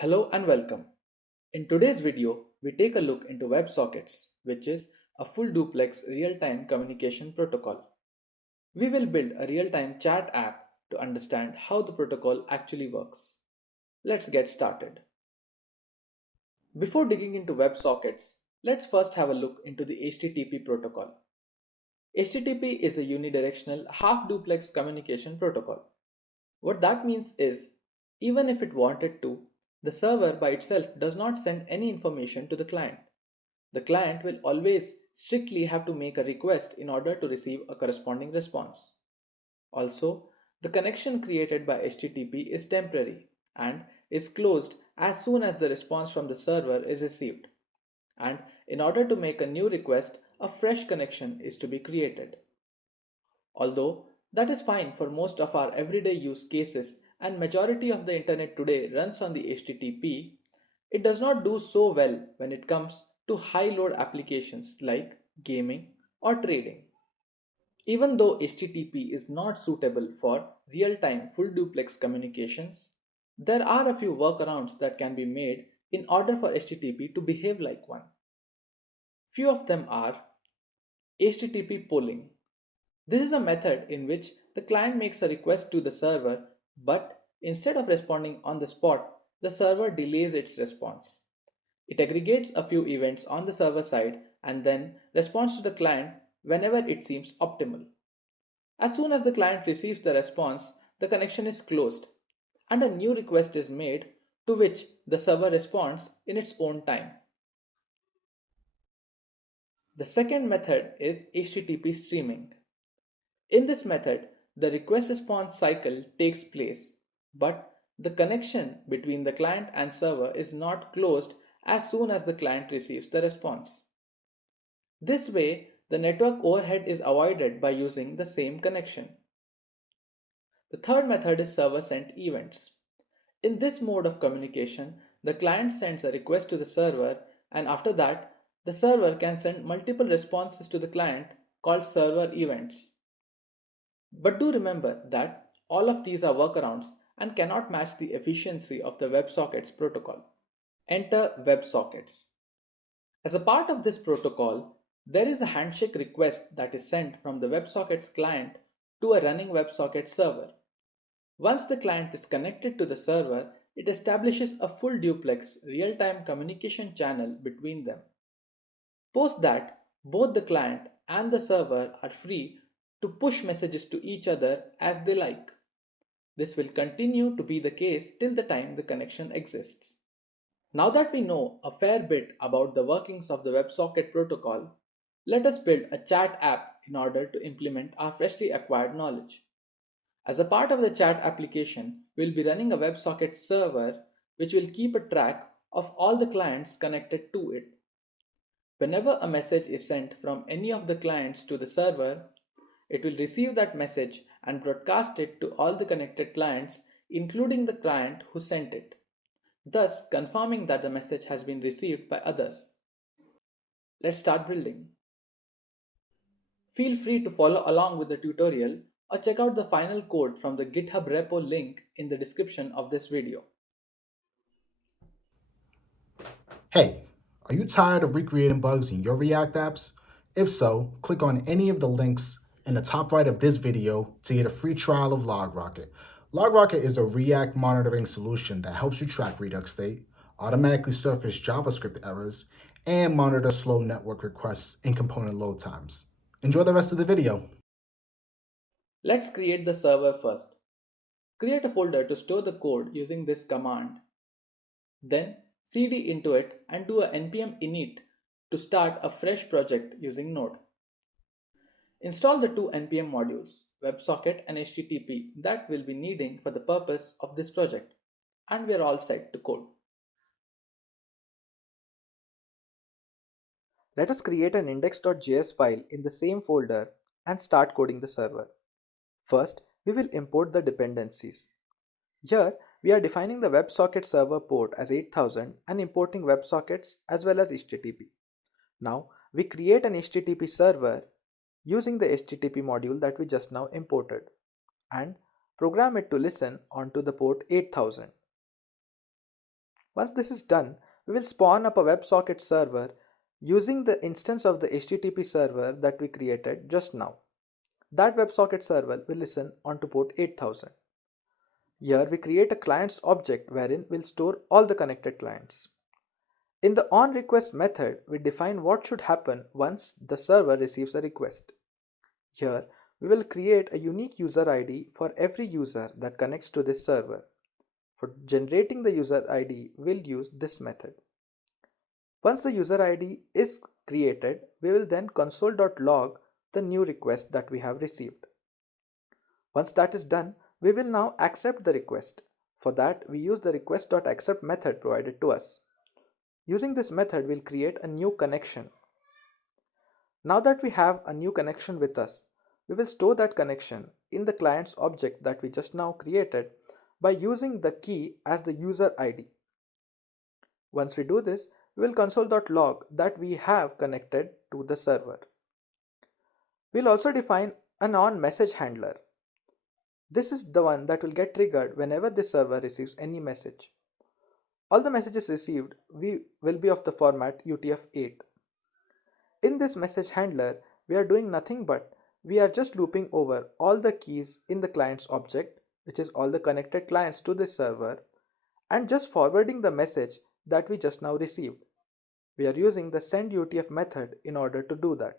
Hello and welcome. In today's video, we take a look into WebSockets, which is a full duplex real-time communication protocol. We will build a real-time chat app to understand how the protocol actually works. Let's get started. Before digging into WebSockets, let's first have a look into the HTTP protocol. HTTP is a unidirectional half-duplex communication protocol. What that means is, even if it wanted to, the server by itself does not send any information to the client. The client will always strictly have to make a request in order to receive a corresponding response. Also, the connection created by HTTP is temporary and is closed as soon as the response from the server is received. And in order to make a new request, a fresh connection is to be created. Although that is fine for most of our everyday use cases and majority of the internet today runs on the HTTP, it does not do so well when it comes to high load applications like gaming or trading. Even though HTTP is not suitable for real-time full duplex communications, there are a few workarounds that can be made in order for HTTP to behave like one. Few of them are HTTP polling. This is a method in which the client makes a request to the server, but instead of responding on the spot, the server delays its response. It aggregates a few events on the server side and then responds to the client whenever it seems optimal. As soon as the client receives the response, the connection is closed and a new request is made to which the server responds in its own time. The second method is HTTP streaming. In this method, the request response cycle takes place, but the connection between the client and server is not closed as soon as the client receives the response. This way, the network overhead is avoided by using the same connection. The third method is server sent events. In this mode of communication, the client sends a request to the server, and after that, the server can send multiple responses to the client called server events. But do remember that all of these are workarounds and cannot match the efficiency of the WebSockets protocol. Enter WebSockets. As a part of this protocol, there is a handshake request that is sent from the WebSockets client to a running WebSockets server. Once the client is connected to the server, it establishes a full duplex real-time communication channel between them. Post that, both the client and the server are free to push messages to each other as they like. This will continue to be the case till the time the connection exists. Now that we know a fair bit about the workings of the WebSocket protocol, let us build a chat app in order to implement our freshly acquired knowledge. As a part of the chat application, we'll be running a WebSocket server which will keep a track of all the clients connected to it. Whenever a message is sent from any of the clients to the server, it will receive that message and broadcast it to all the connected clients, including the client who sent it, thus confirming that the message has been received by others. Let's start building. Feel free to follow along with the tutorial or check out the final code from the GitHub repo link in the description of this video. Hey, are you tired of recreating bugs in your React apps? If so, click on any of the links in the top right of this video to get a free trial of LogRocket. LogRocket is a React monitoring solution that helps you track Redux state, automatically surface JavaScript errors, and monitor slow network requests and component load times. Enjoy the rest of the video. Let's create the server first. Create a folder to store the code using this command. Then cd into it and do a npm init to start a fresh project using Node. Install the two npm modules, WebSocket and HTTP, that we'll be needing for the purpose of this project, and we are all set to code. Let us create an index.js file in the same folder and start coding the server. First, we will import the dependencies. Here, we are defining the WebSocket server port as 8000 and importing WebSockets as well as HTTP. Now, we create an HTTP server using the HTTP module that we just now imported and program it to listen onto the port 8000. Once this is done, we will spawn up a WebSocket server using the instance of the HTTP server that we created just now. That WebSocket server will listen onto port 8000. Here we create a clients object wherein we'll store all the connected clients. In the onRequest method, we define what should happen once the server receives a request. Here, we will create a unique user ID for every user that connects to this server. For generating the user ID, we'll use this method. Once the user ID is created, we will then console.log the new request that we have received. Once that is done, we will now accept the request. For that, we use the request.accept method provided to us. Using this method, we'll create a new connection. Now that we have a new connection with us, we will store that connection in the client's object that we just now created by using the key as the user ID. Once we do this, we will console.log that we have connected to the server. We'll also define a non-message handler. This is the one that will get triggered whenever the server receives any message. All the messages received will be of the format UTF-8. In this message handler, we are doing nothing but we are just looping over all the keys in the client's object, which is all the connected clients to this server, and just forwarding the message that we just now received. We are using the sendUTF method in order to do that.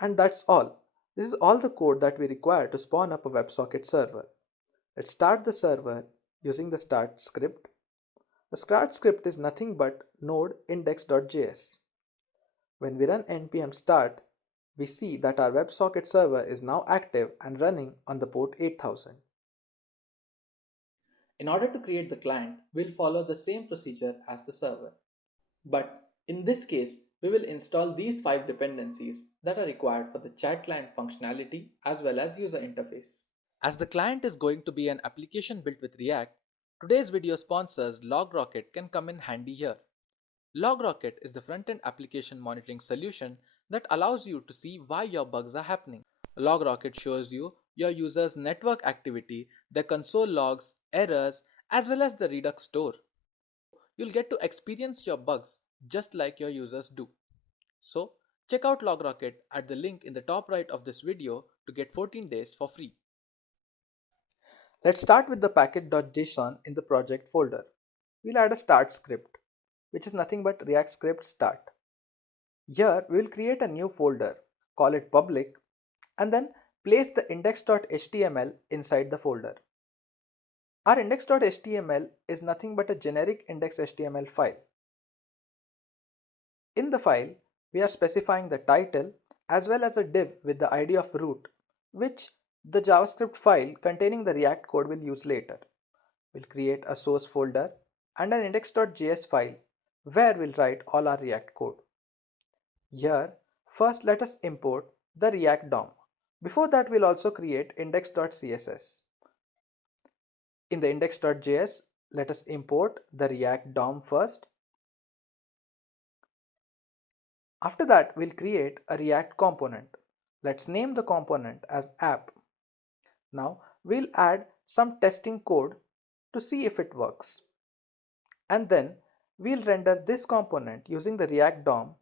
And that's all. This is all the code that we require to spawn up a WebSocket server. Let's start the server using the start script. The start script is nothing but node index.js. When we run npm start, we see that our WebSocket server is now active and running on the port 8000. In order to create the client, we'll follow the same procedure as the server. But in this case, we will install these 5 dependencies that are required for the chat client functionality as well as user interface. As the client is going to be an application built with React, today's video sponsors LogRocket can come in handy here. LogRocket is the front-end application monitoring solution that allows you to see why your bugs are happening. LogRocket shows you your users' network activity, their console logs, errors, as well as the Redux store. You'll get to experience your bugs just like your users do. So, check out LogRocket at the link in the top right of this video to get 14 days for free. Let's start with the package.json in the project folder. We'll add a start script, which is nothing but React script start. Here we will create a new folder, call it public, and then place the index.html inside the folder. Our index.html is nothing but a generic index.html file. In the file, we are specifying the title as well as a div with the ID of root, which the JavaScript file containing the React code will use later. We'll create a source folder and an index.js file where we'll write all our React code. Here, first let us import the React DOM. Before that, we'll also create index.css. In the index.js, let us import the React DOM first. After that, we'll create a React component. Let's name the component as app. Now, we'll add some testing code to see if it works. And then, we'll render this component using the React DOM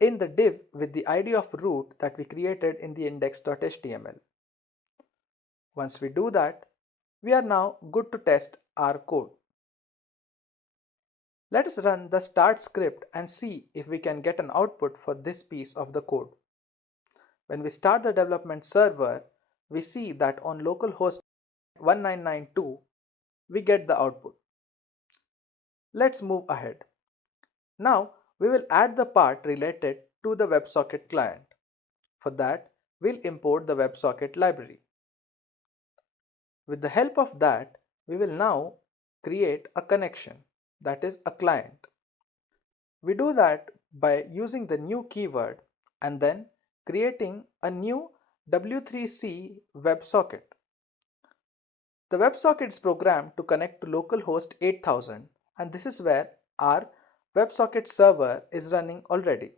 in the div with the ID of root that we created in the index.html. Once we do that, we are now good to test our code. Let us run the start script and see if we can get an output for this piece of the code. When we start the development server, we see that on localhost 1992, we get the output. Let's move ahead. Now, we will add the part related to the WebSocket client. For that, we'll import the WebSocket library. With the help of that, we will now create a connection, that is a client. We do that by using the new keyword and then creating a new W3C WebSocket. The WebSocket is programmed to connect to localhost 8000, and this is where our WebSocket server is running already.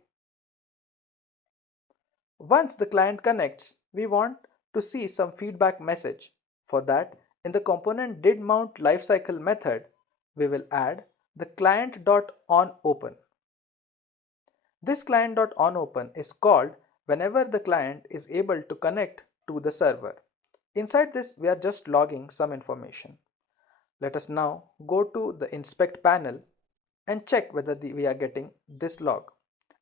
Once the client connects, we want to see some feedback message. For that, In the component didMount lifecycle method, we will add the client.onOpen. This client.onOpen is called whenever the client is able to connect to the server. Inside this, we are just logging some information. Let us now go to the inspect panel and check whether we are getting this log.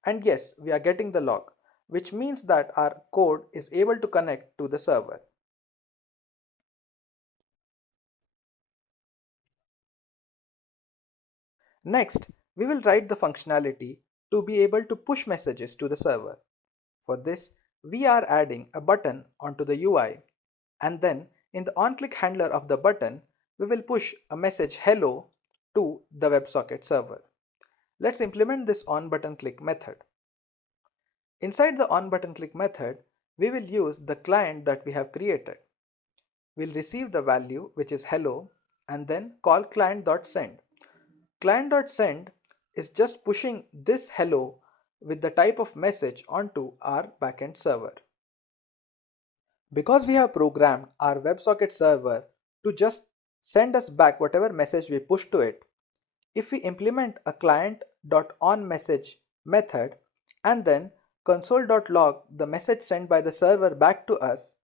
And yes, we are getting the log, which means that our code is able to connect to the server. Next, we will write the functionality to be able to push messages to the server. For this, we are adding a button onto the UI, and then in the onClick handler of the button, we will push a message hello to the WebSocket server. Let's implement this onButtonClick method. Inside the onButtonClick method, we will use the client that we have created. We'll receive the value, which is hello, and then call client.send. Client.send is just pushing this hello with the type of message onto our backend server. Because we have programmed our WebSocket server to just send us back whatever message we push to it, if we implement a client.onMessage method and then console.log the message sent by the server back to us,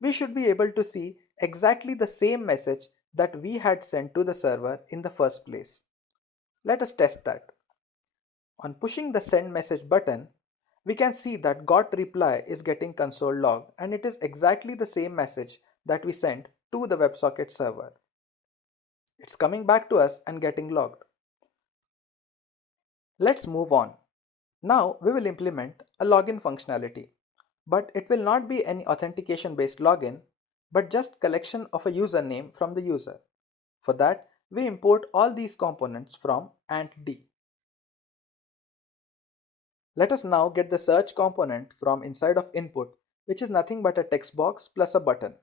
we should be able to see exactly the same message that we had sent to the server in the first place. Let us test that. On pushing the send message button, we can see that got reply is getting console log, and it is exactly the same message that we sent to the WebSocket server. It's coming back to us and getting logged. Let's move on. Now we will implement a login functionality, but it will not be any authentication based login, but just collection of a username from the user. For that, we import all these components from ant.d. Let us now get the search component from inside of input, which is nothing but a text box plus a button.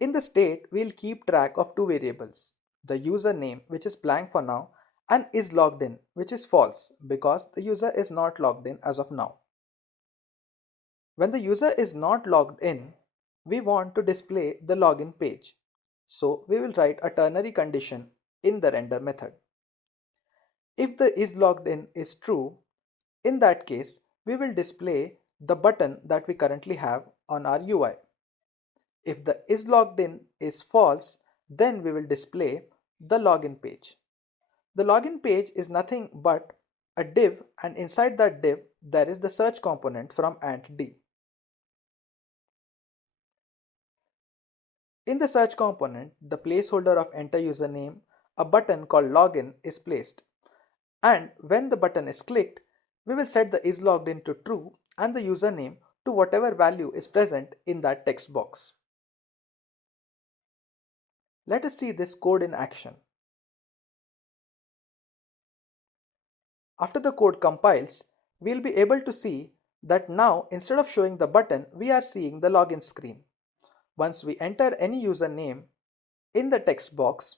In the state, we'll keep track of two variables, the username, which is blank for now, and is logged in, which is false because the user is not logged in as of now. When the user is not logged in, we want to display the login page. So we will write a ternary condition in the render method. If the is logged in is true, in that case, we will display the button that we currently have on our UI. If the is logged in is false, then we will display the login page. The login page is nothing but a div, and inside that div there is the search component from ant.d. In the search component, the placeholder of enter username, a button called login is placed. And when the button is clicked, we will set the is logged in to true and the username to whatever value is present in that text box. Let us see this code in action. After the code compiles, we will be able to see that now instead of showing the button, we are seeing the login screen. Once we enter any username in the text box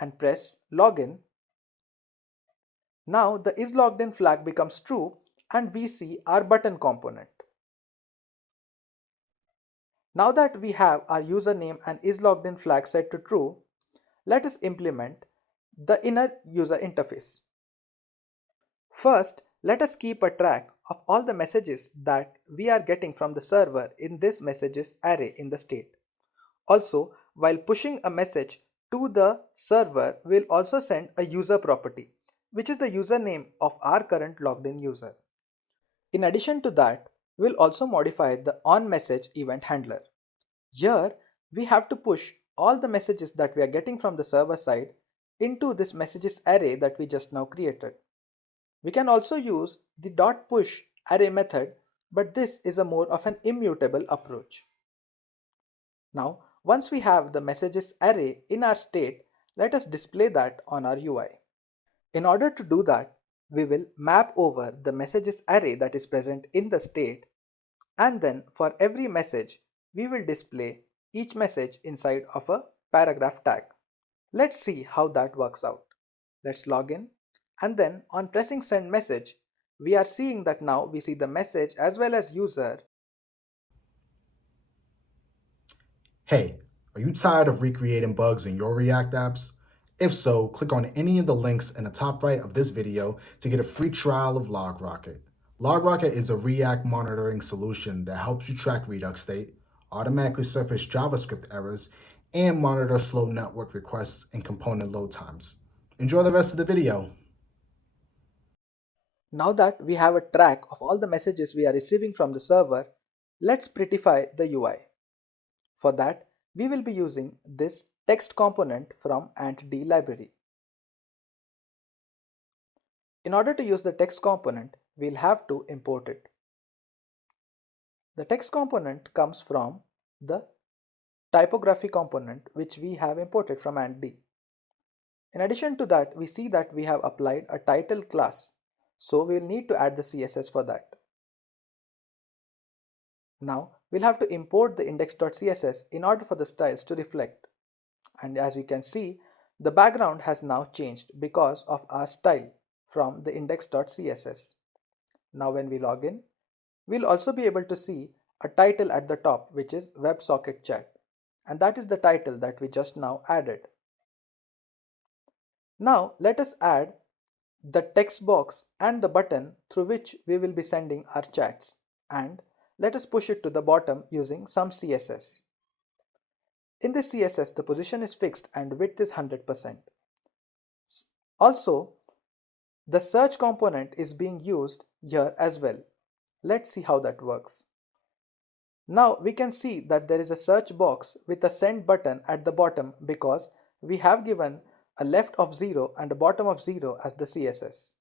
and press login, now the is logged in flag becomes true and we see our button component. Now that we have our username and is logged in flag set to true, let us implement the inner user interface. First, let us keep a track of all the messages that we are getting from the server in this messages array in the state. Also, while pushing a message to the server, we'll also send a user property, which is the username of our current logged in user. In addition to that, we'll also modify the onMessage event handler. Here, we have to push all the messages that we are getting from the server side into this messages array that we just now created. We can also use the .push array method, but this is a more of an immutable approach. Now, once we have the messages array in our state, let us display that on our UI. In order to do that, we will map over the messages array that is present in the state, and then for every message, we will display each message inside of a paragraph tag. Let's see how that works out. Let's log in, and then on pressing send message, we are seeing that now we see the message as well as user. Hey, Are you tired of recreating bugs in your React apps? If so, click on any of the links in the top right of this video to get a free trial of LogRocket. LogRocket is a React monitoring solution that helps you track Redux state, automatically surface JavaScript errors, and monitor slow network requests and component load times. Enjoy the rest of the video. Now that we have a track of all the messages we are receiving from the server, let's prettify the UI. For that, we will be using this text component from ant.d library. In order to use the text component, we'll have to import it. The text component comes from the typography component which we have imported from ant.d. In addition to that, we see that we have applied a title class, so we'll need to add the CSS for that. Now we'll have to import the index.css in order for the styles to reflect. And as you can see, the background has now changed because of our style from the index.css. Now when we log in, we'll also be able to see a title at the top which is WebSocket chat, and that is the title that we just now added. Now let us add the text box and the button through which we will be sending our chats, and let us push it to the bottom using some CSS. In this CSS, the position is fixed and width is 100%. Also, the search component is being used here as well. Let's see how that works. Now we can see that there is a search box with a send button at the bottom because we have given a left of 0 and a bottom of 0 as the CSS.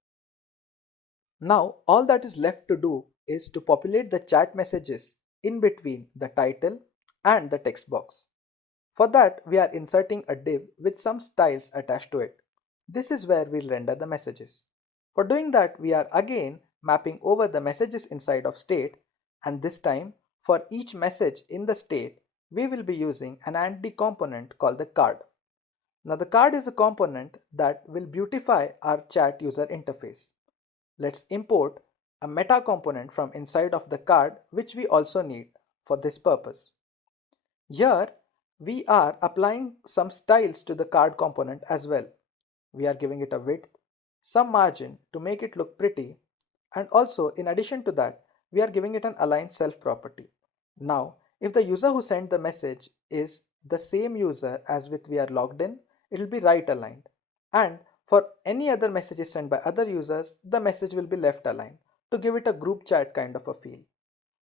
Now all that is left to do is to populate the chat messages in between the title and the text box. For that, we are inserting a div with some styles attached to it. This is where we'll render the messages. For doing that, we are again mapping over the messages inside of state, and this time for each message in the state, we will be using an ant.d component called the card. Now the card is a component that will beautify our chat user interface. Let's import a meta component from inside of the card, which we also need for this purpose. Here we are applying some styles to the card component as well. We are giving it a width, some margin to make it look pretty, and also in addition to that, we are giving it an align self property. Now, if the user who sent the message is the same user as with we are logged in, it will be right aligned. And for any other messages sent by other users, the message will be left aligned to give it a group chat kind of a feel.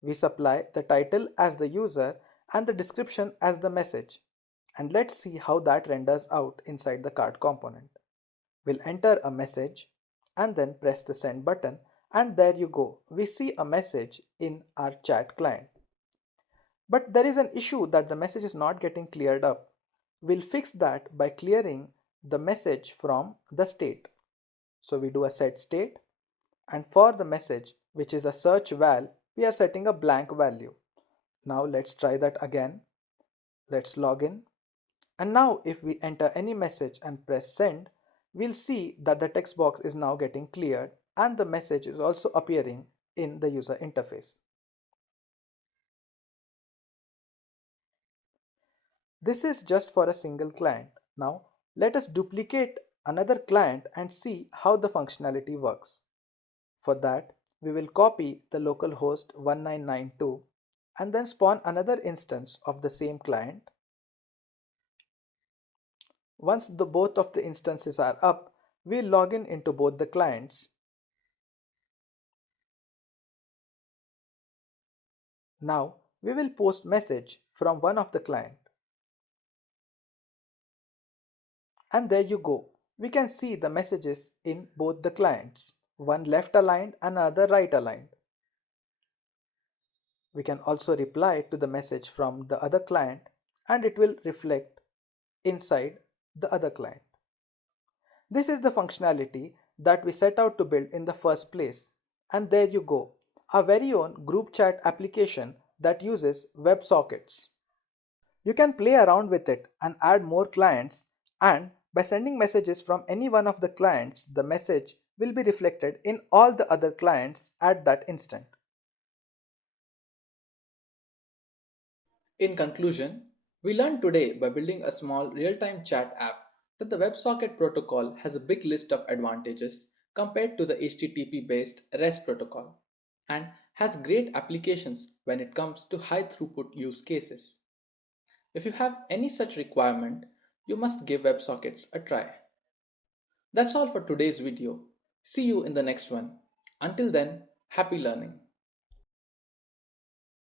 We supply the title as the user and the description as the message. And let's see how that renders out inside the card component. We'll enter a message and then press the send button, and there you go. We see a message in our chat client. But there is an issue that the message is not getting cleared up. We'll fix that by clearing the message from the state. So we do a set state, and for the message, which is a search val, we are setting a blank value. Now let's try that again. Let's log in. And now if we enter any message and press send, we'll see that the text box is now getting cleared and the message is also appearing in the user interface. This is just for a single client. Now let us duplicate another client and see how the functionality works. For that, we will copy the localhost 1992 and then spawn another instance of the same client. Once both of the instances are up, we'll log in into both the clients. Now we will post message from one of the client. And there you go. We can see the messages in both the clients, one left aligned and another right aligned. We can also reply to the message from the other client and it will reflect inside the other client. This is the functionality that we set out to build in the first place. And there you go, our very own group chat application that uses WebSockets. You can play around with it and add more clients, and by sending messages from any one of the clients, the message will be reflected in all the other clients at that instant. In conclusion, We learned today by building a small real-time chat app that the WebSocket protocol has a big list of advantages compared to the HTTP-based REST protocol and has great applications when it comes to high throughput use cases. If you have any such requirement, you must give WebSockets a try. That's all for today's video. See you in the next one. Until then, happy learning.